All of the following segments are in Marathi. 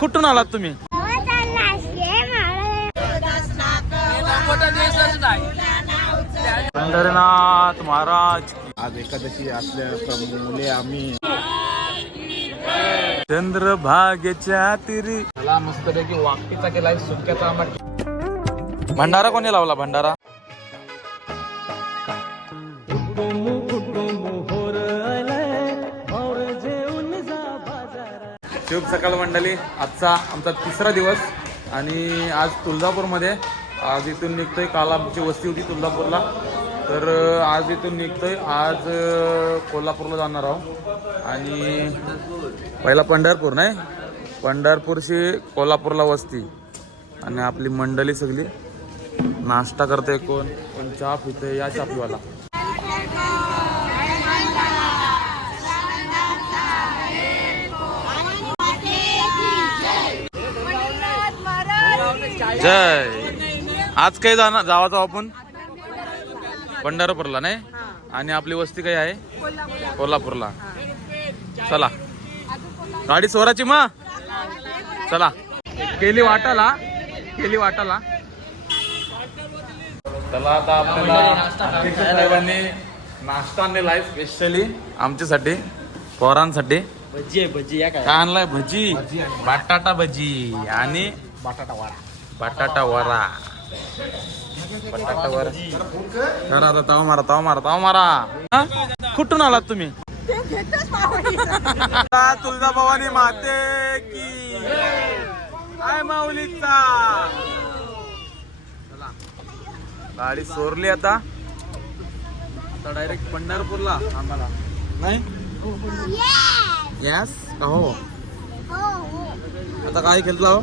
कुठून आलात तुम्ही? पंढरीनाथ महाराज. आज एकादशी असल्यामुळे आम्ही चंद्रभागेच्या तिरी. मला मस्तपैकी वाकटीचा केलाय सुक्याचा भंडारा कोणी लावला भंडारा? शुभ सकाळ मंडळी आजचा आमचा तिसरा दिवस आणि आज तुळजापूरमध्ये आज इथून निघतोय काल आमची वस्ती होती तुळजापूरला. तर आज इथून निघतोय आज कोल्हापूरला जाणार आहोत. आणि पहिला पंढरपूर नाही? पंढरपूरशी कोल्हापूरला वस्ती. आणि आपली मंडळी सगळी. नाश्ता करते कोण? कोण? चहा पिते या चापीवाला जय. आज काय जाणार जावाचं आपण? पंढरपूरला नाही? आणि आपली वस्ती काय आहे? कोल्हापूरला. चला. गाडी स्वराची मग? चला. केली वाटाला. केली वाटाला. चला आता आपल्याला नाश्ता आणलेला आहे स्पेशली आमच्यासाठी पोरांसाठी. भजी आहे भजी. काय? आणलाय? भजी. बटाटा भजी आणि बटाटा वाडा. बटाटा वरा बटाटा वरा तर आता तव मारा तव मारा तव मारा. हा? कुठून आलात तुम्ही? तुळजा भवानी माते की. आय माऊलीचा. चला. गाडी सोरली आता. आता डायरेक्ट पंढरपूरला आम्हाला. नाही? यस हो. आता काय खेळतो हो?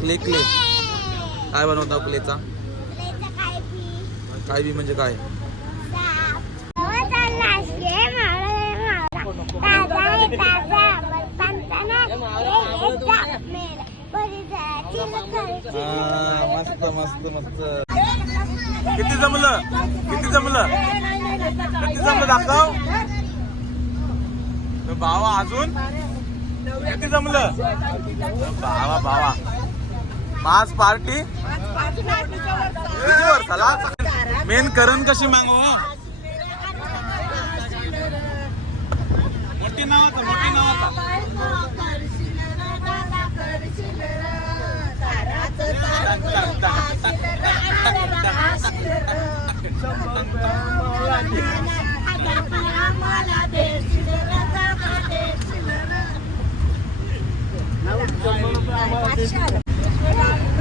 क्ले क्ले काय बनवता क्लेचा काय बी. म्हणजे काय? मस्त मस्त मस्त. किती जमलं? किती जमलं? किती जमलं दाखव. तो भावा अजून? किती जमलं? भावा भावा. मास पार्टी. चला मेन करण कशी मागव? मोठी नावाचा मोठी नावाचा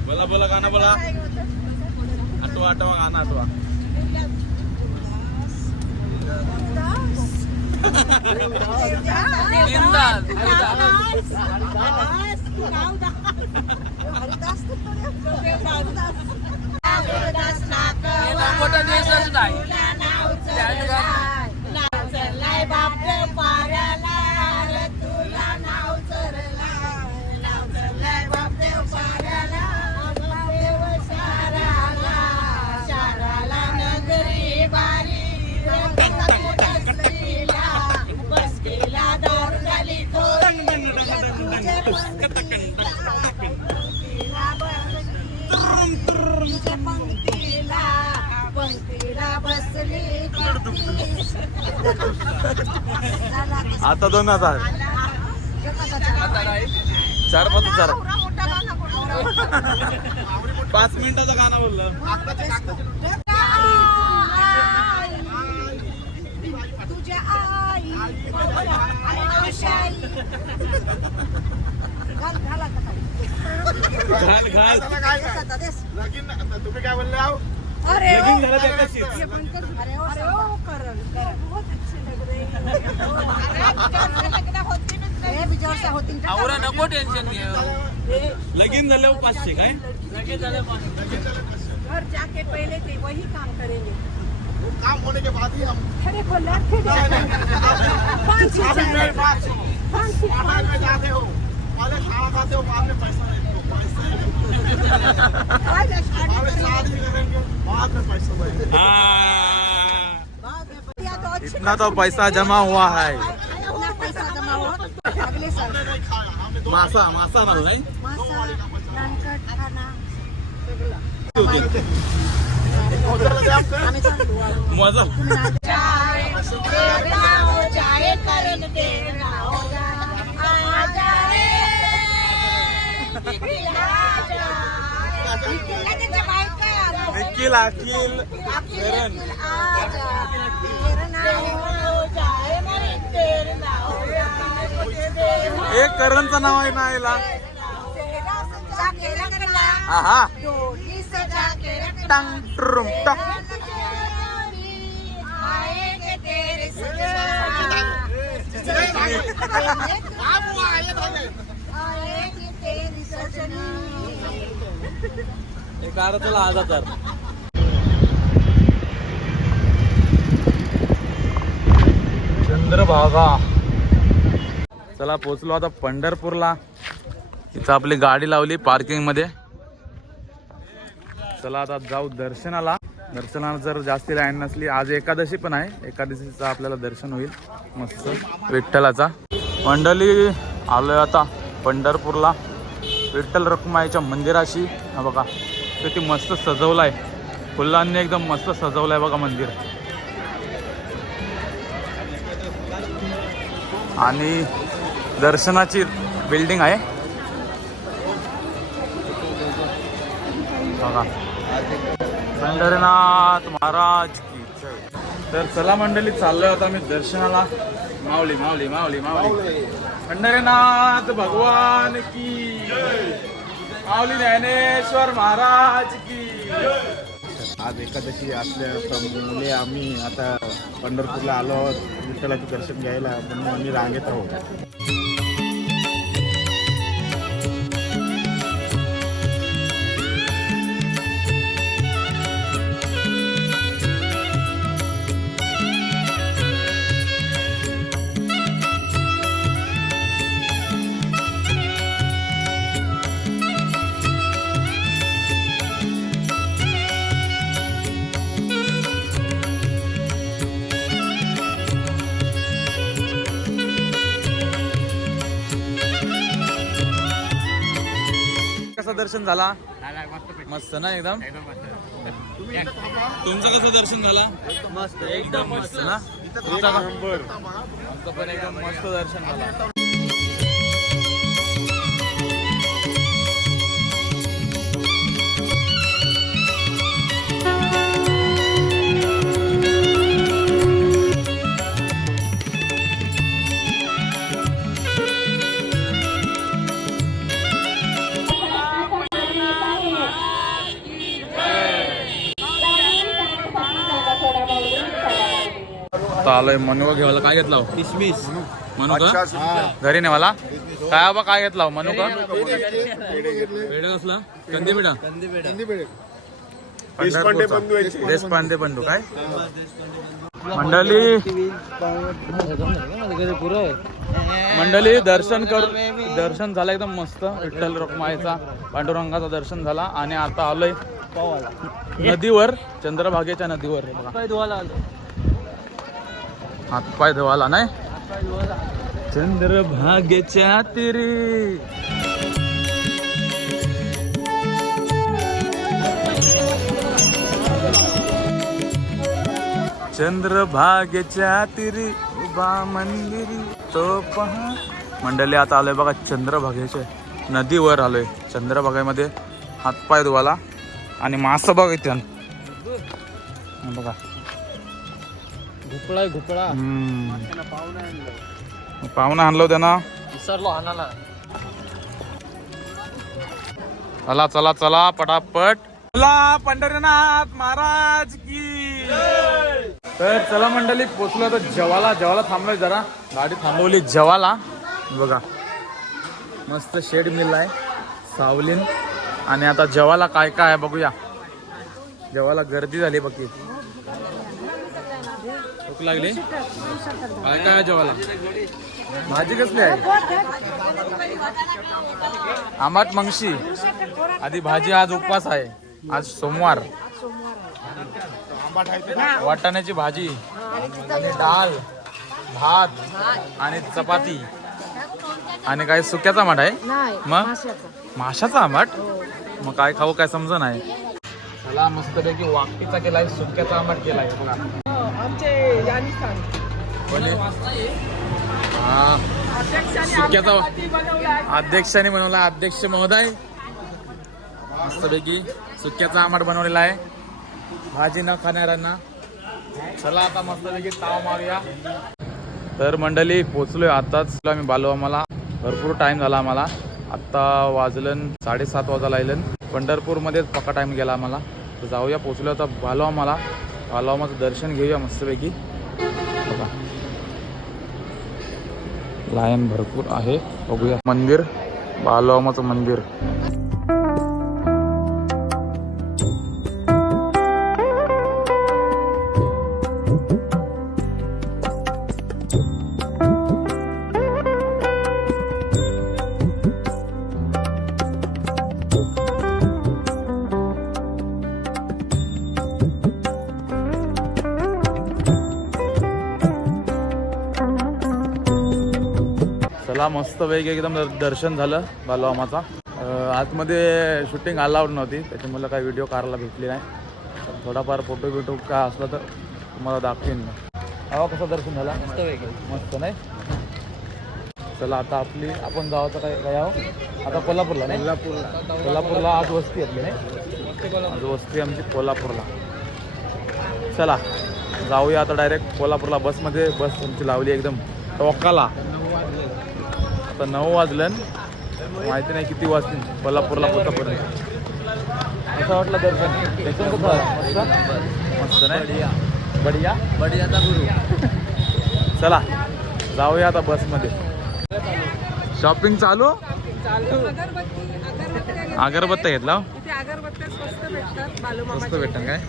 बोला बोला गाणं बोला आठवा आठवा गाणं आठवा आता दोन हजार चार पाच हजार पाच मिनिटाचं गाणं बोललं घाल घाल तुम्ही काय बोलले आहो अरे झालं त्या कशीच. अरे ओ, करण. बहुत अच्छे लग रहे आवरा टाका. नको टेन्शन घेऊ लगीन झाल्यावर पाचशे काय घर जाके पहले ते वही काम करेंगे काम होने के बाद ही हम खड़े को लाके पाँच ही चाहिए। पाँच ही पहाड़ में जाते हो पहले खाना खाते हो बाद में पैसा देते हो पैसे आज शादी पहले करेंगे। शादी करेंगे बाद में पैसा देंगे बाद में या तो अच्छी इतना तो पैसा जमा हुआ है मासा मासा मला नाही मासा नानकट खाना होटल से हम करें आम्ही चाललो आहोत. मजा चाय तेरा हो जाए करण तेरा हो जाए आ जाए निखिला जाए निखिला त्याच्या बायका निखिल अखिल करण एक करणचं नाव आहे ना याला? हा ट्रुम एक तुला आजा तर. चंद्रभागा. चला पोचलो आता पंढरपूरला. इथं आपली गाडी लावली पार्किंगमध्ये. चला आता जाऊ दर्शनाला. दर्शनाला जर जास्ती लाईन नसली आज एकादशी पण आहे. एकादशीचं आपल्याला दर्शन होईल. मस्त. विठ्ठलाचा. मंडळी आलोय आता पंढरपूरला. विठ्ठल रखुमाईच्या मंदिराशी. हा बघा किती मस्त सजवलं आहे फुलांनी एकदम मस्त सजवलं आहे बघा मंदिर. आणि दर्शनाची बिल्डिंग आहे. बघा. महाराज की तर चला मंडळी चाललोय आता मी दर्शनाला. माऊली माऊली माऊली माऊली. पंढरीनाथ भगवान की माऊली ज्ञानेश्वर महाराज की जय. आज एकादशी असल्यामुळे आम्ही आता पंढरपूरला आलो आहोत. विठ्ठलाचं दर्शन घ्यायला म्हणून आम्ही रांगेत आहोत. दर्शन झाला? मस्त ना एकदम? तुमचं कसं दर्शन झाला? मस्त एकदम मस्त. ना? तुमचा पण एकदम मस्त दर्शन झालं. आता आलोय मनुका घ्यायला काय घेतला किसमिस. मनुका? घरी नाही मला काय बाबा काय घेतला मनुका? पेढे कसला? कंदी पेढा. देशपांडे बंधू काय? मंडळी. मंडळी दर्शन कर दर्शन झालं एकदम मस्त. विठ्ठल रखमाईचा पांडुरंगाचा दर्शन झाला आणि आता आलोय नदीवर चंद्रभागेच्या नदीवर. हे. हातपाय धुवाला नाही? चंद्रभागेच्या तिरी. चंद्रभागेच्या तिरी उभा मंदिरी तो पहा. मंडळी आता आलोय बघा चंद्रभागेच्या नदीवर आलोय. चंद्रभागेमध्ये हातपाय धुवाला आणि मासं बघ इथे. बघा. घुपळा घुपळा. हम्म. पाहुणा आणलो. त्यांना विसरलो हाणाला. चला चला चला पटापट. चला पंढरीनाथ महाराज की. तर चला मंडळी पोचलो तर जेवाला जेवाला थांबलोय जरा. गाडी थांबवली जेवाला बघा. मस्त शेड मिल आहे सावलीन. आणि आता जेवायला काय काय आहे बघूया. जेवायला गर्दी झाली बघी भूक लागली? काय काय आहे जेवायला? भाजी कसली आहे? आंबाट मंगशी. आधी भाजी आज उपवास आहे. आज सोमवार. वाटाण्याची भाजी आणि डाळ भात आणि चपाती. आणि काय सुक्याचा आंबाट आहे? मग? माशाचा. आंबाट? मग काय खाऊ काय समजा नाही मला मस्तपैकी वाकटीचा केलाय सुक्याचा आंबट केलाय. बघा आमचे यांनी सांगितलं. बोले सुक्याचा अध्यक्षाने बनवला अध्यक्ष महोदय. मस्तपैकी सुक्याचा आंबट बनवलेला आहे. भाजी न खाणाऱ्यांना चला आता मस्तपैकी ताव मारूया. तर मंडळी पोचलोय आताच. आम्ही बालो आम्हाला. भरपूर टाइम झाला आम्हाला. आत्ता वाजलं साडेसात वाजा लागलं. पंढरपूरमध्येच पक्का टाइम गेला आम्हाला. तर जाऊया पोचलो आता बालो आम्हाला. बालो दर्शन घेऊया मस्तपैकी. बघा. लायन भरपूर आहे. बघूया. मंदिर बालोमाचं मंदिर. चला मस्त वेग एकदम दर- दर्शन झालं बालवामाचा. आतमध्ये शूटिंग अलाउड नव्हती त्याच्यामुळे काही व्हिडिओ काढायला भेटली नाही. थोडाफार फोटो बिटो काय असला तर तुम्हाला दाखवेन अहो कसं दर्शन झालं? मस्त मस्त नाही? चला आता आपली आपण जावाचं काय काय आहो? आता कोल्हापूरला नाही? कोल्हापूरला. कोल्हापूरला आज वस्ती आपली नाही? आज वस्ती आमची कोल्हापूरला. चला जाऊया आता डायरेक्ट कोल्हापूरला. बसमध्ये बस आमची लावली एकदम टोकाला. आता नऊ वाजलं माहिती नाही किती वाजतील कोल्हापूरला पोहोचपर्यंत असं वाटलं दर्शन? कसं? मस्त? मस्त नाही? बढिया. बढिया? गुरु. चला जाऊया आता बसमध्ये. शॉपिंग चालू? अगरबत्त्या घेतला हो? इथे अगरबत्त्या स्वस्त भेटतात काय?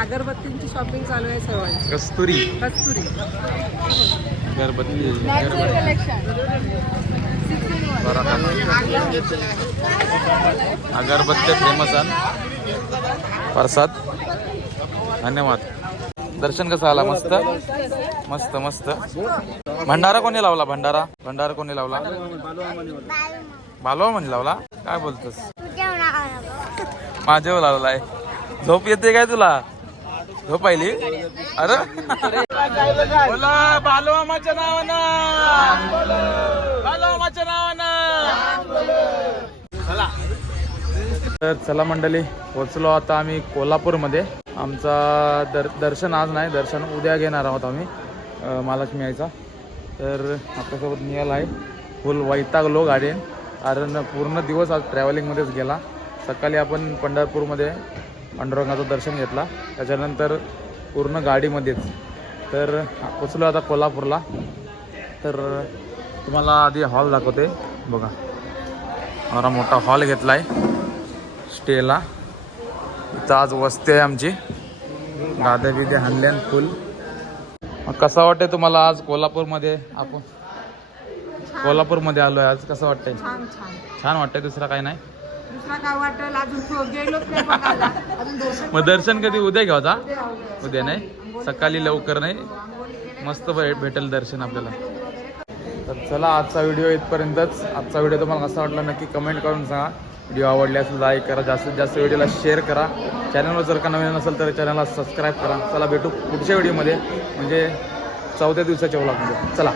अगरबत्तींची शॉपिंग चालू आहे सर्वांची. कस्तुरी. कस्तुरी. अगरबत्ती. अगरबत्ती बरं फेमस आहे. प्रसाद. धन्यवाद. दर्शन कसं आला? मस्त? मस्त मस्त. भंडारा कोणी लावला? भंडारा? भंडारा कोणी लावला? बालवा म्हणे लावला. काय बोलतोस? माझ्यावर लावलाय. झोप येते काय तुला? झोप पाहिली अरे. बोला बालवामाच्या नावानं. बालवामाच्या नावानं. तर चला मंडळी पोचलो आता आम्ही कोल्हापूरमध्ये. आमचा दर दर्शन आज नाही दर्शन उद्या घेणार आहोत आम्ही महालक्ष्मी यायचा तर आपल्यासोबत नियाल आहे फुल वैतागलो गाडीन. कारण पूर्ण दिवस आज ट्रॅव्हलिंगमध्येच गेला. सकाळी आपण पंढरपूरमध्ये पांडुरंगाचं दर्शन घेतला. त्याच्यानंतर पूर्ण गाडीमध्येच. तर पोचलो आता कोल्हापूरला. तर तुम्हाला आधी हॉल दाखवते. बघा. एवढा मोठा हॉल घेतला आहे स्टेला. इथं आज वस्ती आहे आमची. गाद्या बिद्या हाणल्यान फुल. मग कसं वाटतंय तुम्हाला आज कोल्हापूरमध्ये आपण? कोल्हापूरमध्ये आलोय आज. कसं वाटतंय? छान छान. छान वाटतंय दुसरं काही नाही. दुसरा काय नाही मग दर्शन कधी उद्या घ्यायचा उद्या नाही. सकाळी लवकर नाही. मस्त भेटेल दर्शन आपल्याला. तर चला आजचा व्हिडिओ इथपर्यंतच. आजचा व्हिडिओ तुम्हाला कसा वाटला नक्की कमेंट करून सांगा. व्हिडिओ आवडल्यास लाईक करा जास्तीत जास्त व्हिडिओला शेअर करा. चॅनलवर जर का नवीन असेल तर चॅनलला सबस्क्राईब करा. चला भेटू पुढच्या व्हिडिओमध्ये म्हणजे चौथ्या दिवसाच्या ओलामध्ये चला.